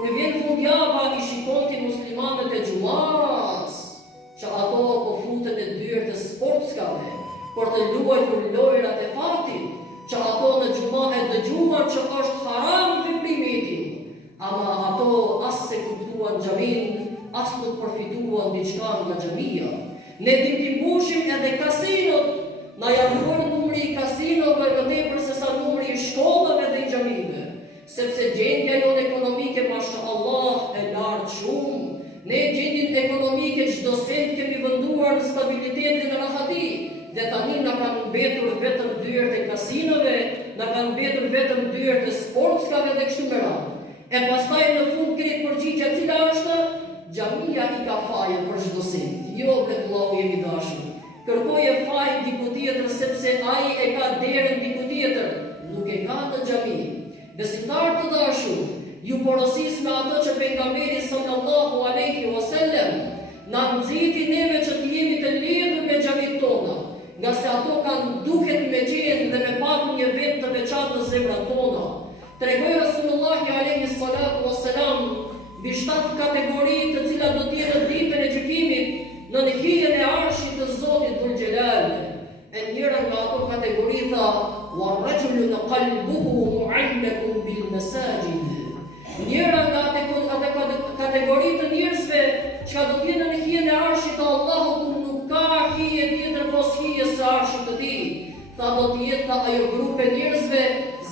Kur vjen fundjava I shikonti muslimanët e gjumas, që ato po futen e dyrë të sportskave, për të luajtur lojrat e fatit, që ato në gjuma e dëgjuan që është haram veprimiti, ama ato as se kuptuan xhamin, as nuk përfituan diçka nga xhamia. Ne t'i mbushim edhe kasinot, na janë bërë numri I kasinove më tepër se sa numri I shkollave dhe I xhamive, sepse gjendja jonë ekonomike mashallah e lartë shumë. Ne gjendjen ekonomike çdo sent kemi venduar në stabilitet dhe në rahati, dhe tani na kanë mbetur vetëm dyert e kasinove, na kanë mbetur vetëm dyert e sportskave dhe kështu me radhë. E pastaj në fund kret përgjigja cila është? Xhamia I ka fajin për çdo sent. Jo vetë vllau jemi dashur. Kërkoje fajin diku tjetër sepse ai e ka derën diku tjetër, nuk e ka në xhami. Besimtar të dashur, ju porosis me ato që pejgamberi sallallahu alaihi wasallam na nxiti neve që të jemi të lidhur me xhamit tona, nga se ato kanë duket me qenë dhe me pak një vend të veçantë në zemrat tona. Tregoi Rasulullahi alaihi salatu wassalam mbi 7 kategori të cilat do të jenë ditën e gjykimit në hijen e arshit të Zotit Dhul Xhelal. E njëra nga ato kategori tha: "Wa rajulun qalbuhu mu'allaqun bil masajid." Njëra nga ato kategori të njerëzve që do të jenë në hijen e arshit të Allahut, kur nuk ka hije tjetër pos hijes së arshit të Tij. Tha do të jetë ajo grupe njerëzve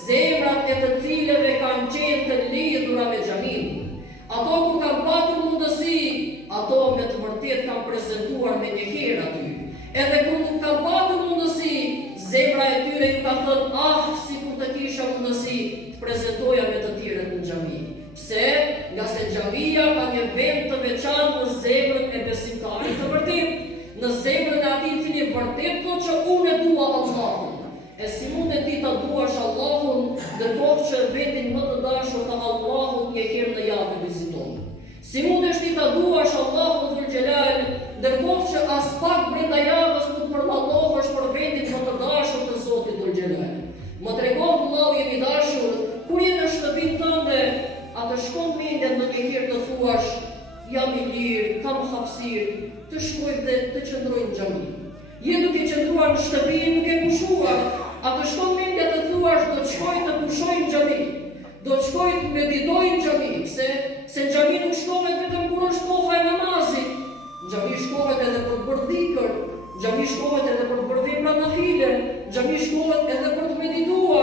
zemrat e të cilëve kanë qenë të lidhura me xhamin. Ato kur kanë patur mundësi, ato me të vërtet kanë prezentuar me një herë aty. Edhe kur nuk kanë patur mundësi, zemra e tyre ju ka thënë, sikur të kisha mundësi të prezentoja me të tjerët në xhami. Pse? Nga se xhamia ka një vend të veçantë në zemrën e besimtarit të vërtet, në zemrën e atij I cili vërtet thotë që unë e dua Allahun. E si mund e ti të duash Allahun, ndërkohë që vendin më të dashur të Allahut një herë në javë viziton? Si mund është ti të duash Allahun Dhul Xhelal, ndërkohë që as pak brenda javës nuk përballohesh për vendin më të dashur të Zotit Dhul Xhelal? Më tregon vllau jemi dashur, kur je në shtëpinë tënde, a të shkon mendja në një herë të thuash, jam I lirë, kam hapësirë, të shkoj dhe të qëndroj në xhami. Je duke qëndruar në shtëpi, duke pushuar, a të shkon mendja të thuash do të shkoj të pushoj në xhami, do të shkoj të meditoj në xhami, se në xhami nuk shkohet vetëm kur është koha e namazit, në xhami shkohet edhe për të bërë dhikr, në xhami shkohet edhe për të bërë vepra nafile, në xhami shkohet edhe për të medituar.